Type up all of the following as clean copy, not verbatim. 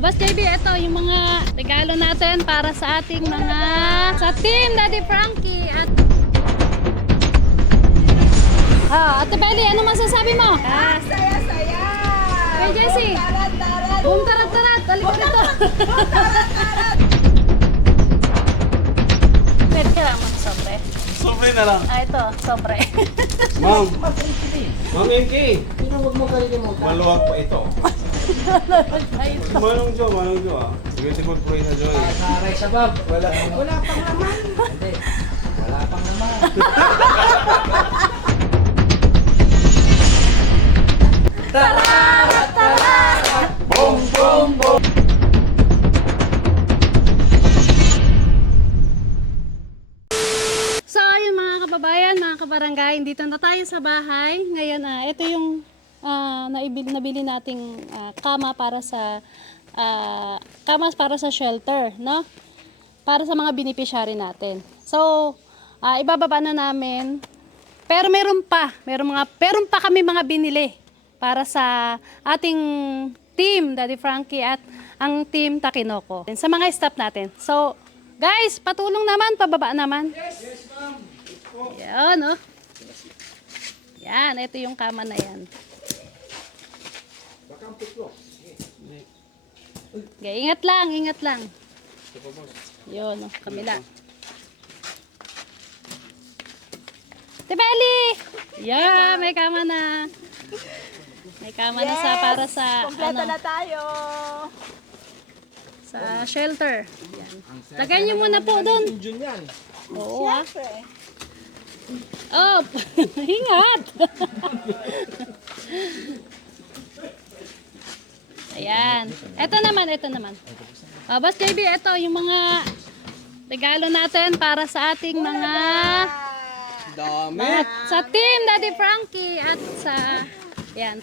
Boss JB, ito yung mga regalo natin para sa ating mga sa team Daddy Frankie at Ate Belly, ano masasabi mo? Saya-saya! Kay Jessie, Tarat-tarat! boom tarat-tarat, balik ko dito. Pwede ka lang mag-sobre. Sobre na lang. Ito, sobre. Ma'am. Ma'am MK. Huwag mo kalimutan. Maluwag pa ito. Manong Jo ah. Beautiful praise na Joy. Naray sa bab. Wala pang naman. Hindi. Wala pang naman. Bong, bong, bong. So, ayun mga kababayan, mga kabarangay, dito na tayo sa bahay. Ngayon, ito yung nabili nating kama para sa shelter, no? Para sa mga beneficiary natin. So, ibababa na namin. Pero meron pa kami mga binili para sa ating team Daddy Frankie at ang team Takinoko. Sa mga staff natin. So, guys, patulong naman, pababa naman. Yes, ma'am. Yan, oh. Yan, ito yung kama na yan. Okay, ingat lang. Yun, oh, kamila. Tibeli! Yeah, may kama na. May kama na para sa Kompleto na tayo. sa shelter. Yan. Lagay niyo muna po doon. Jun yan. Oo, Oh, ingat. Ayan. Ito naman. Boss JB, ito yung mga regalo natin para sa ating mga sa team Daddy Frankie at sa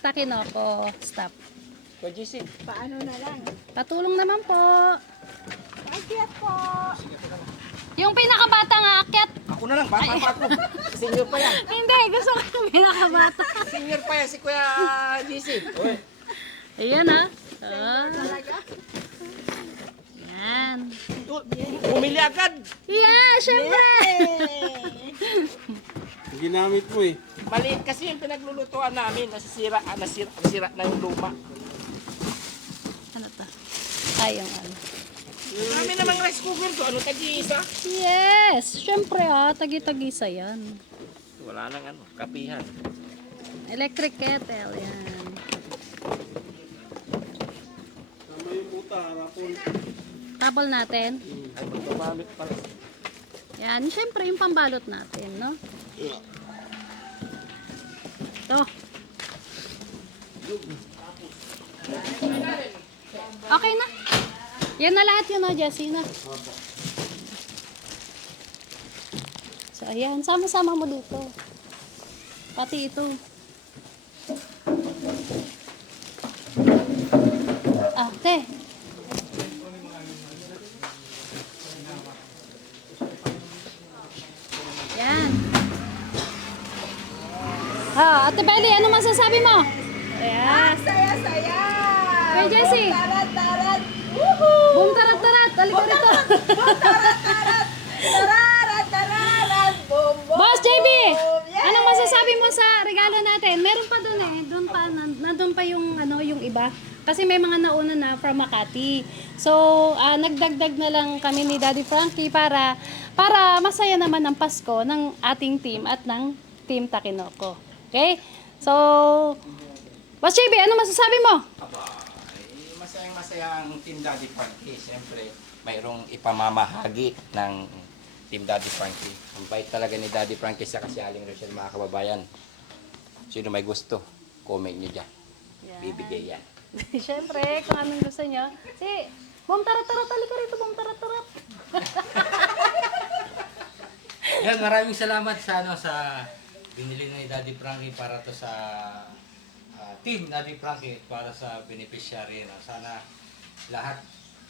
Takinoko staff. Paano na lang? Patulong naman po. Akyat po. Yung pinakabata nga akyat. Ako na lang, bata pa ako. Senior pa yan. Hindi, gusto ko yung pinakabata. Senior pa yan si Kuya GC. Ayan Yan. Bumili agad. Yeah, syempre. Ginamit mo eh. Maliit kasi yung pinaglulutuan namin. Nasira na yung luma. Ano to? Ay, yung ano. Kami namang rice cooker to. Ano, tag-iisa? Yes, syempre tagi-tagisa yan. Wala nang kapihan. Electric kettle, yan. Tama yung puta, rapol. Tapol natin. Ay, magbabalot pala. Yan, syempre yung pambalot natin, no? Ito. Okay na. Yan na lahat yun, no, Jessie, na. So, ayan. Sama-sama mo dito. Pati ito. Te. Yan. Ate Belly, ano masasabi mo? Ayan. Saya-saya! Kay Jessie. Tarat-tarat! Boom tarat-tarat. Balik ko rito. Tarat-tarat! Boom, boom! Boss JB, Yay! anong masasabi mo sa regalo natin? Meron pa doon eh. Nandun pa yung yung iba. Kasi may mga nauna na from Makati. So, nagdagdag na lang kami ni Daddy Frankie para masaya naman ang Pasko ng ating team at ng Team Takinoko. Okay? So, Boss JB, ano masasabi mo? Masayang-masaya ang Team Daddy Frankie. Siyempre, mayroong ipamamahagi ng Team Daddy Frankie. Ang bait talaga ni Daddy Frankie sa kasi Aling Rochelle, mga kababayan. Sino may gusto, comment nyo dyan. Bibigay yan. Siyempre, kung anong gusto nyo. Boom tarat-tarat, halika rito, boom tarat-tarat. Yan, maraming salamat sa binili ni Daddy Frankie para to sa Team Daddy Frankie para sa beneficiary. Sana lahat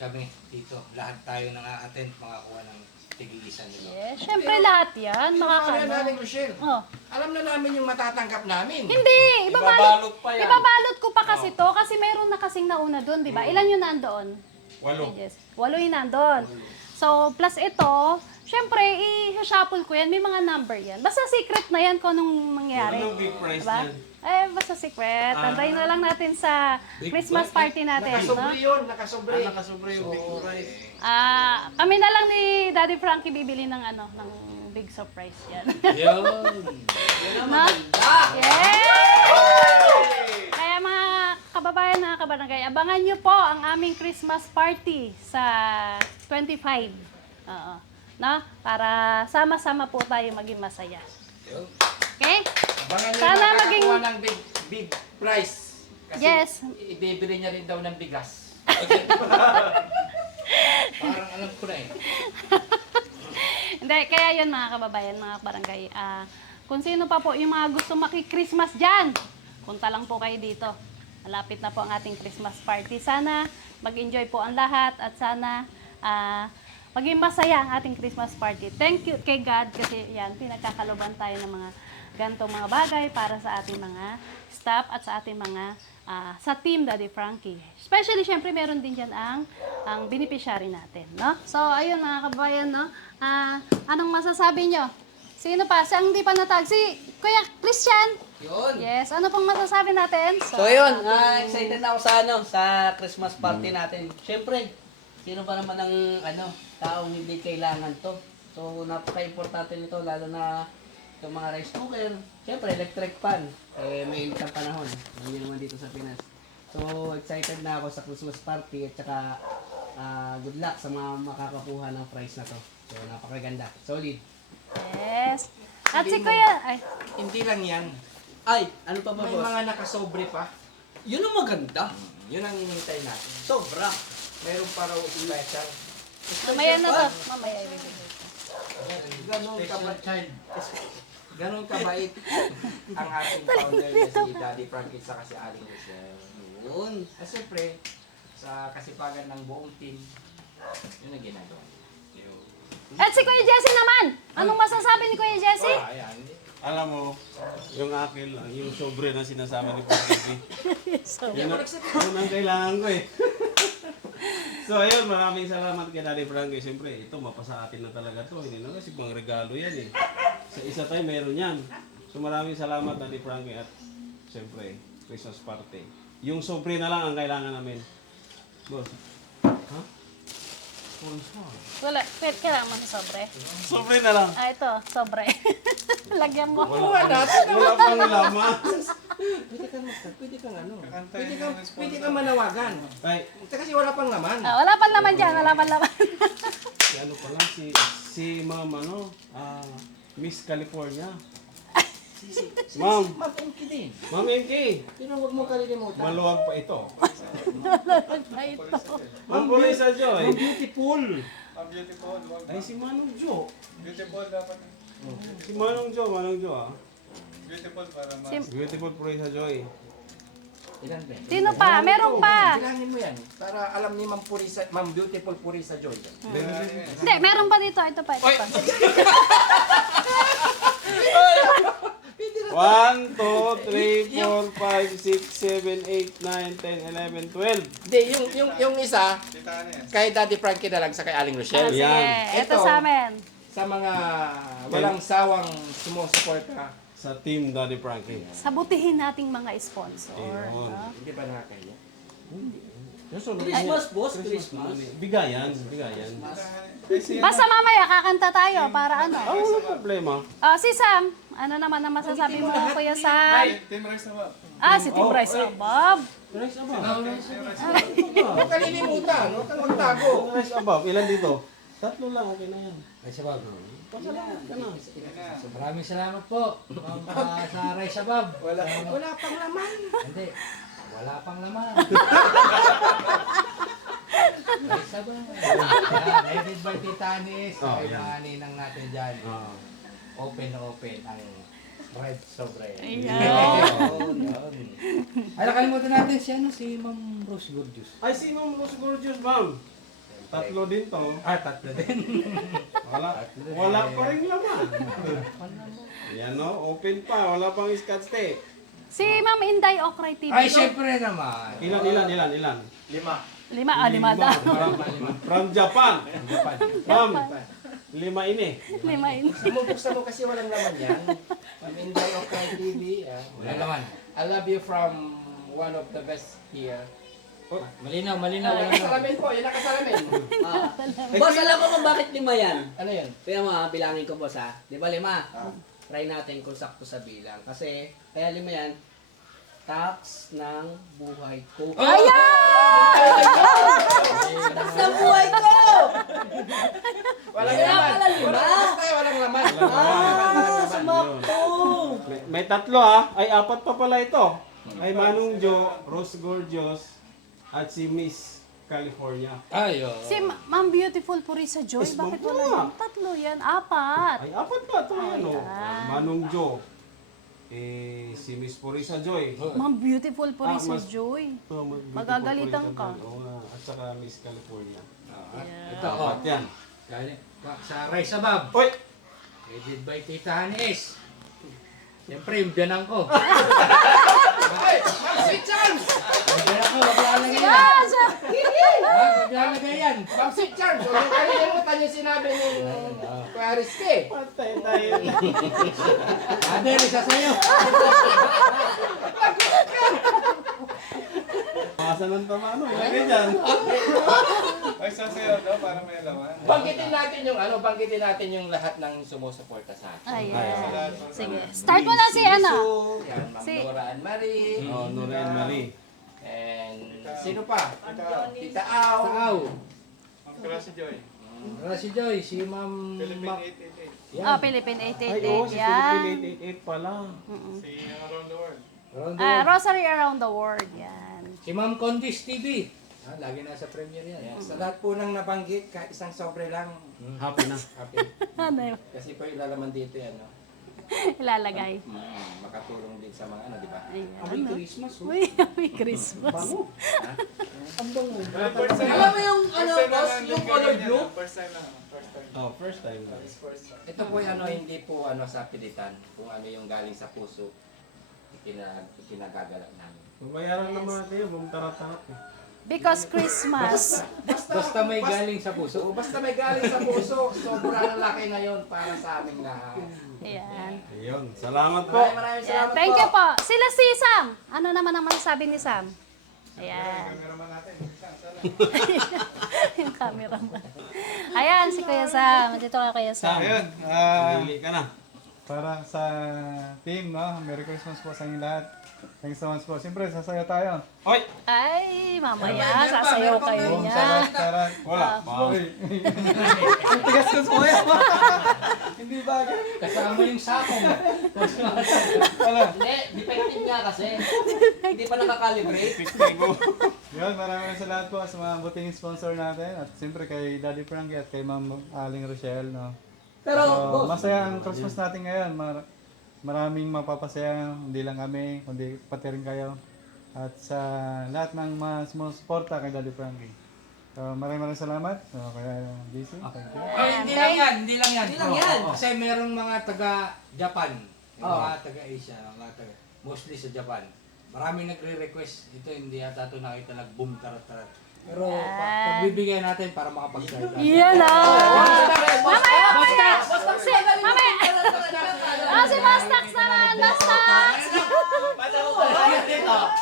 kami dito. Lahat tayo nang a-attend makakuha ng tig-isa nila. Yes, syempre lahat yan. Ano Makakano. natin, Rochelle? Oh. Alam na namin yung matatanggap namin. Hindi, Ibabalot pa yan. Ibabalot ko pa kasi to kasi meron na kasing nauna doon, di ba? Ilan yung nandoon? 8. Yes. 8 yung nandoon. So, plus ito, syempre, i-shuffle ko yan. May mga number yan. Basta secret na yan kung anong mangyari. Anong big prize Diba? yan? Basta secret. Antayin na lang natin sa Christmas party natin. No? Nakasobre yun, nakasobre. Nakasobre yung big prize. Kami na lang ni Daddy Frankie bibili ng ng big surprise yan. Yun! No? Yes! Kaya mga kababayan, mga kabarangay, abangan nyo po ang aming Christmas party sa 25. Oo. No? Para sama-sama po tayo maging masaya. Okay? Abangan nyo Sana na maging- makakakuha ng big prize. Kasi Yes. ibibili niya rin daw ng bigas. Parang alam ko na eh. Hindi, kaya yun mga kababayan, mga barangay. Kung sino pa po yung mga gusto maki-Christmas dyan, punta lang po kayo dito. Malapit na po ang ating Christmas party. Sana mag-enjoy po ang lahat at sana maging masaya ang ating Christmas party. Thank you kay God kasi yan, pinagkakaloban tayo ng mga ganitong mga bagay para sa ating mga staff at sa ating mga sa team Daddy Frankie. Especially, syempre, meron din dyan ang beneficiary natin, no? So, ayun mga kabayan, no? Anong masasabi nyo? Sino pa? Saan hindi pa natag? Si Kuya Christian? Yun. Yes. Ano pong masasabi natin? So yun, excited na ako sa Christmas party natin. Siyempre, sino pa naman ang taong hindi kailangan to. So napaka-importante nito lalo na yung mga rice cooker, siyempre electric fan. May init ang panahon. Hindi naman dito sa Pinas. So excited na ako sa Christmas party at saka good luck sa mga makakakuha ng prize na to. So napakaganda. Solid. Yes. At si Kuya, ay, Hindi lang yan. Ay, ano pa ba May boss? mga nakasobre pa. Yun ang maganda. Yun ang hinihintay natin. Sobra. Meron pa raw special. mamaya na to. Mamaya ibibigay. Ganon kabait ang ating founder na si Daddy Frankie sa si Aling Rochelle. Yun. At siyempre, sa kasipagan ng buong team, yun ang ginagawa. At si Kuya Jesse naman! Anong masasabi ni Kuya Jesse? Ayan. Alam mo, yung akin lang, yung sobre na sinasama ni Pagkibi. Yun ang kailangan ko eh. So ayun, maraming salamat kay Daddy Frankie. Siyempre, ito mapasa atin na talaga to. Hindi na kasi pang regalo yan eh. Sa isa tayo meron yan. So maraming salamat Daddy Frankie at siyempre, Christmas party. Yung sobre na lang ang kailangan namin. Boss. Ha? Wala. Pwede ka lang mga sobre. Sobre na lang. Ito. Sobre. Lagyan mo. Wala pang laman. Pwede kang manawagan. Ay, Kasi wala pang laman. Wala pa naman dyan. Wala pa naman. si ano pala, si Ma'am Miss California. Ma'am, Ma'am MK din. Ma'am MK, Pero huwag mo kalilimutan. maluwag pa ito. Ito. Ma'am Purisa Joy. Beautiful. Ay, si Manong Jo. Beautiful dapat. Si Manong Jo ah. Beautiful para ma... Beautiful Purisa Joy. Ilan ba? Sino pa? Meron pa. Bilangin mo yan. Para alam ni Ma'am Purisa, Ma'am Beautiful Purisa Joy. Hindi, meron pa dito. Ito pa. Ito pa. 1, 2, 3, 4, 5, 6, 7, 8, 9, 10, 11, 12. Hindi, yung isa, Kita na yan. kay Daddy Frankie na lang sa kay Aling Rochelle. Sige. Yan. Ito Ito. sa amin. Sa mga walang sawang sumusuporta, Sa team Daddy Frankie. Sabutihin nating mga sponsor. Ayun. no? hindi ba nakakaya? Christmas, boss. Christmas. Bigayan. Basta mamaya kakanta tayo para ano. Walang problema. Si Sam, ano naman ang masasabi mo Kuya Sam? Team Rice na ba? Si Team Bryce Above. Rice above. Huwag kalilimutan, huwag kang magtago. Rice above. Ilan dito? 3 lang. Okay na yan. Ay, sabab. Pasalamat ka na. So, maraming salamat po sa Rice Abab. Wala pang laman. Hindi. Wala pang laman. Rice Abab. Yan. Edit by Titanis. Oh, Ay, yan. mga ninang natin dyan. Ah. Open na open ang red sobre. Ayan. Yun. Ay, nakalimutan natin si Ma'am Rose Gorgeous. Ay, si Ma'am Rose Gorgeous, ma'am. tatlo din to. Tatlo din. Wala pa rin laman. Yan no, open pa, wala pang scotch tape. Si Ma'am Inday Okray TV. Ay, syempre naman. Ilan? Lima daw. From Japan. Ma'am, 5 ini. Lima yun. Buksan mo kasi walang laman yan. Ma'am Inday Okray TV. Wala naman. I love you from one of the best here. Malinaw. Yan ang kasalamin po, yan ang kasalamin. Boss, alam mo kung bakit 5 yan? Ano yun? Tingnan mo ha, bilangin ko boss ha. Di ba 5? Try natin kung sakto sa bilang. Kasi, kaya 5 yan, tax ng buhay ko. Tax ng buhay ko! Walang Kaya laman. pala 5. Ay, walang laman. Sumakto! May 3 ha. Ay, 4 pa pala ito. Ay Manong Jo, Rose Gorgeous, at si Miss California. Ay, Si Ma'am Beautiful Purisa Joy, Yes, bakit ma'am. wala yun? 3 yan, 4. Ay, 4 pa ito. Ano? Manong Jo. Si Miss Purisa Joy. Ma'am Beautiful Purisa mas- Joy. Oh, Magagalitan ka. Oo nga. At saka Miss California. ito ko. 4 yan. Sa Rice Abab. Oy! Edit by Tita Hanis. Siyempre, yung biyanang ko. Sweet Charms! Yung biyanang ko, maglalagay yan. Maglalagay yan. Ma'am Sweet Charms! Huwag mo kalimutan yung sinabi ni Kuya Rizky. Patay tayo. Ader, isa sa'yo. Makasan ng tamano. Ilagay dyan. Ay, sasayaw daw para may laman. Banggitin natin yung lahat ng sumusuporta sa atin. Ayan. Sige. Start mo na si ano. Yan, Ma'am Si- Nora Ann Marie. Oh, Nora and Marie. And sino pa? Tita Au. Taaw. Ang klase Joy. Si Joy, si Ma'am... Philippine 888. Yan. Philippine Ay, 888. oo, si Yan. Philippine 888 pala. Si Around the World. Rosary Around the World. Yan. Si Ma'am Condis TV. Lagi nasa premiere yan. Yan, sa lahat po ng nabanggit, kahit isang sobre lang, Happy na. happy. Ano yun? Kasi po ilalaman dito yan, no? Ilalagay. Makatulong din sa mga ano, di ba? Ayan. Happy Christmas. Oh. Uy, happy Christmas. First time Alam mo yung ano, boss, yung color blue? First time na. First time. Oh, first time. First time. Ito po ano, hindi po ano sa pilitan, kung ano yung galing sa puso, ikinagagalak namin. Babayaran naman natin yun. Bumtarap-tarap eh. Because Christmas. Basta may galing sa puso. So, basta may galing sa puso, sobrang laki na yon para sa aming lahat. Ayan. Ayun. Salamat po. Maraming Ayan. salamat Thank po. you po. Sila si Sam. Ano naman ang masasabi ni Sam? Ayan. Cameraman natin. Sana. Yung cameraman. Ayan, si Kuya Sam. Dito ka, Kuya Sam. Ayun. Pili ka na. Para sa team, no? Merry Christmas po sa inyo lahat. Thanks so much po. Siyempre, sasayaw tayo. Oy! Ay, mamaya, sasayaw kayo niya. Taran. Wala. Ang tigas ko sa kuya. Hindi bagay. Kasama yung sakong. Wala. Hindi, defective nga kasi. Hindi pa nakakalibrate. Piktibo. Yun, maraming salamat po sa mga buting sponsor natin. At siyempre kay Daddy Frankie at kay Ma'am Aling Rochelle, no? Pero, So, boss, masaya ang Christmas natin ngayon. Maraming mapapasaya, hindi lang kami, kundi pati rin kayo. At sa lahat ng mga sumusuporta kay Daddy Frankie. So, maraming salamat. So, kaya JC, thank you. Ay, hindi lang yan. Hindi lang yan. Hindi lang yan. Kasi merong mga taga-Japan. Oo. Mga taga-Asia. Mga taga, mostly sa Japan. Maraming nagre-request. Ito hindi yata ito nakita lang boom tarat-tarat. Pero pagbibigay natin para makapag-start. Yan o. Mamaya, mamaya. Si, mamaya. Si Bastax naman, Bastax.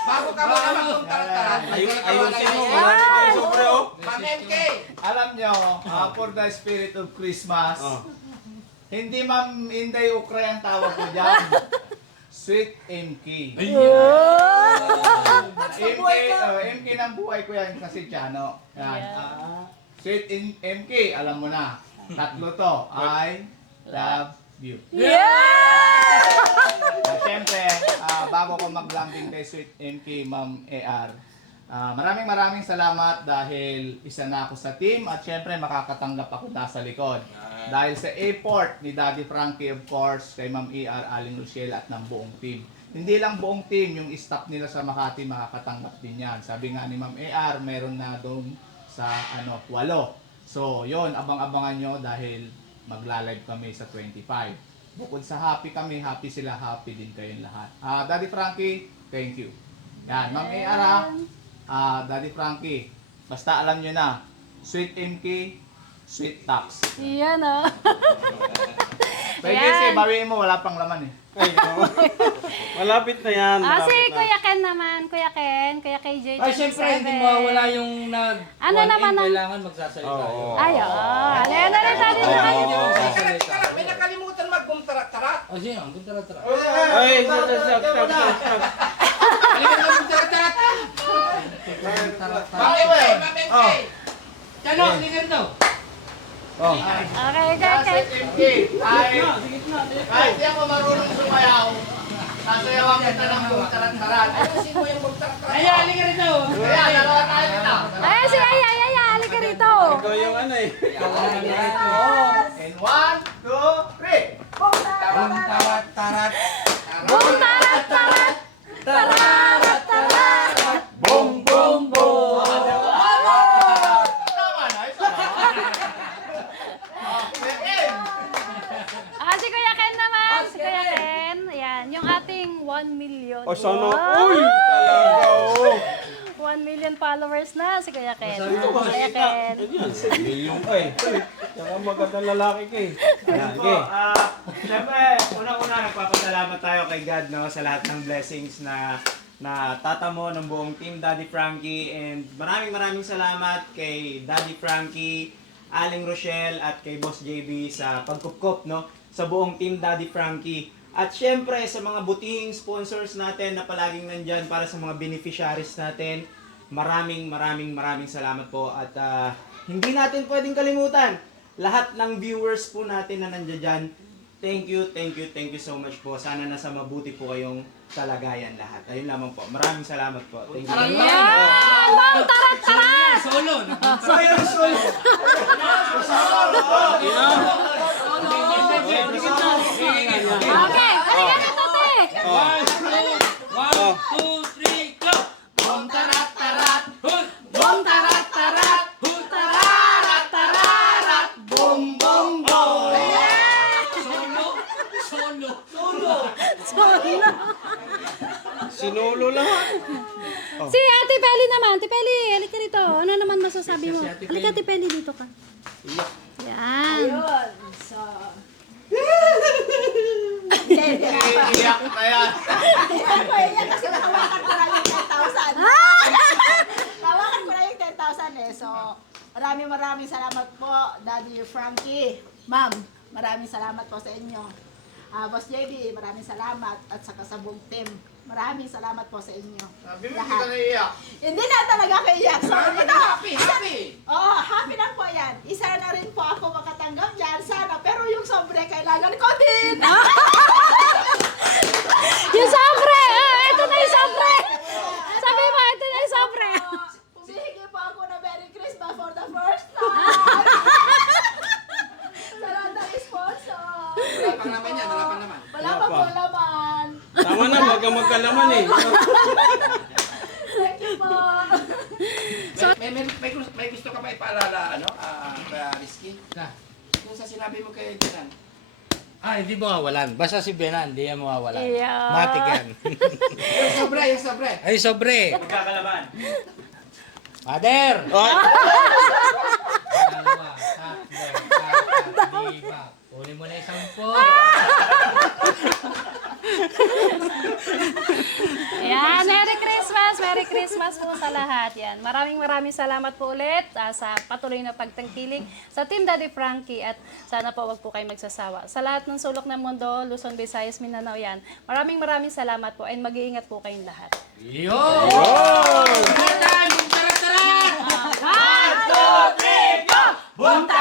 Bago ka mag tarat-tarat, Ayusin mo. Marami tayo sobre oh. Ma'am MK! Alam nyo, for the spirit of Christmas, Oh. hindi Ma'am Inday Ukray ang tawag ko dyan. Sweet MK. MK ng buhay ko yan kasi Tiano. Yan. Sweet MK, alam mo na. Tatlo to. I love you. Siyempre, bago ko maglambing kay Sweet MK, Ma'am AR, maraming salamat dahil isa na ako sa team at siyempre makakatanggap ako nasa likod. Dahil sa effort ni Daddy Frankie, of course, kay Ma'am AR, Aling Rochelle at ng buong team. Hindi lang buong team, yung staff nila sa Makati makakatanggap din yan. Sabi nga ni Ma'am AR, meron na doon sa 8. So, yon, abang-abangan nyo dahil magla-live kami sa 25. Bukod sa happy kami, happy sila, happy din kayong lahat. Daddy Frankie, thank you. Yan, Ma'am Ara, Daddy Frankie, basta alam nyo na, Sweet MK, Sweet Tax. Yan o. Pwede kasi, bawiin mo, wala pang laman eh. Ay, no. Malapit na yan. Ah, si malapit na. Kuya Ken naman. Kuya KJ. Ay, syempre, hindi mawawala yung Ano naman ang- kailangan magsasalita. Oo. Ay, oo. Ayan na rin Daddy Frankie. Hindi mo magsasalita. May nakalimutan mag-bumtarak-tarak. O, sino? Ang tara-tara. Ay, stop. Halika na, bumtarak-tarak! Bakit ba? Bakit? Chano, halika na. Okay, Kaya okay. Sweet MK, kahit di ako marunong sumayaw, sasayawan kita ng buong tarat-tarat. Ayusin mo yung bumtarak-tarak. Ay, halika rito. Kaya, dalawa tayo dito. Ay, si Ay, halika rito. Ikaw yung ano eh. And 1, 2, 3. Tarat-tarat. Boom, tarat, tarat. Tararat, tarat. Boom, boom, boom! Tama na, isa na. Again. Si Kuya Ken naman. Si Kuya Ken. Ayan, yung ating 1 million. O sana, Wow. uy, talaga, oh. 1 million followers na si Kuya Ken. Ito ba? Kuya Ken. Ayan, million ka eh. Saka magandang lalaki ka eh. Ayan, Po, okay. syempre, unang-una nagpapasalamat tayo kay God no sa lahat ng blessings na tatamo ng buong Team Daddy Frankie, and maraming salamat kay Daddy Frankie, Aling Rochelle at kay Boss JB sa pagkupkop no sa buong Team Daddy Frankie. At syempre sa mga butihing sponsors natin na palaging nandyan para sa mga beneficiaries natin, maraming salamat po. At hindi natin pwedeng kalimutan lahat ng viewers po natin na nandiyan dyan. Thank you so much po. Sana nasa mabuti po kayong kalagayan lahat. Ayun lamang po. Maraming salamat po. Thank you. Ayan, wow, tarat, tarat. Solo. Okay, halika rito, te. 1, 2, 3, go! Boom, tarat, tarat. Boom, tarat, tarat. Tararat, tararat. Boom, boom, boom. Solo. Sinolo lahat. Si Ate Peli naman. Ate Peli, halika rito. Ano naman masasabi mo? Halika, Ate Peli, dito ka. Yan. Iiyak na yan. Kasi nakawakan ko lang yung 10,000. Nawakan ko lang yung 10,000 eh. So, maraming salamat po, Daddy Frankie. Ma'am, maraming salamat po sa inyo. Boss JB, maraming salamat. At saka sa buong team, maraming salamat po sa inyo. Sabi mo, hindi ka naiiyak. Hindi na talaga kaiyak. So, ito. Happy. Oo, happy lang po yan. Isa na rin po ako makatanggap dyan. Sana. Pero yung sobre, kailangan ko din. Yung sobre! Ito na yung sobre! Sabi mo, ito na yung sobre. Humihingi po ako na Merry Christmas for the first time. Sa lahat ng sponsor. Wala pang naman yan, wala pang naman. Wala pa po laman. Tama na, wag kang magkalaman eh. Thank you po. May gusto ka ba ipaalala, Rizky? Kung sa sinabi mo kay Tinan. Hindi mawawalan. Basta si Benan, hindi yan mawawalan. Yeah. Matigan. Yung sobre. Ay, sobre. Magkakalaban. Father! Ay, Dalawa, tatlo, 4, 5. Kunin mo na isang po. Ayan, Merry Christmas! Merry Christmas po sa lahat. Yan. Maraming salamat po ulit sa patuloy na pagtangkilik sa Team Daddy Frankie, at sana po wag po kayo magsasawa. Sa lahat ng sulok ng mundo, Luzon, Visayas, Mindanao yan. Maraming salamat po, and mag-iingat po kayong lahat. Yo! Tara! One, two, three, go! Bunta!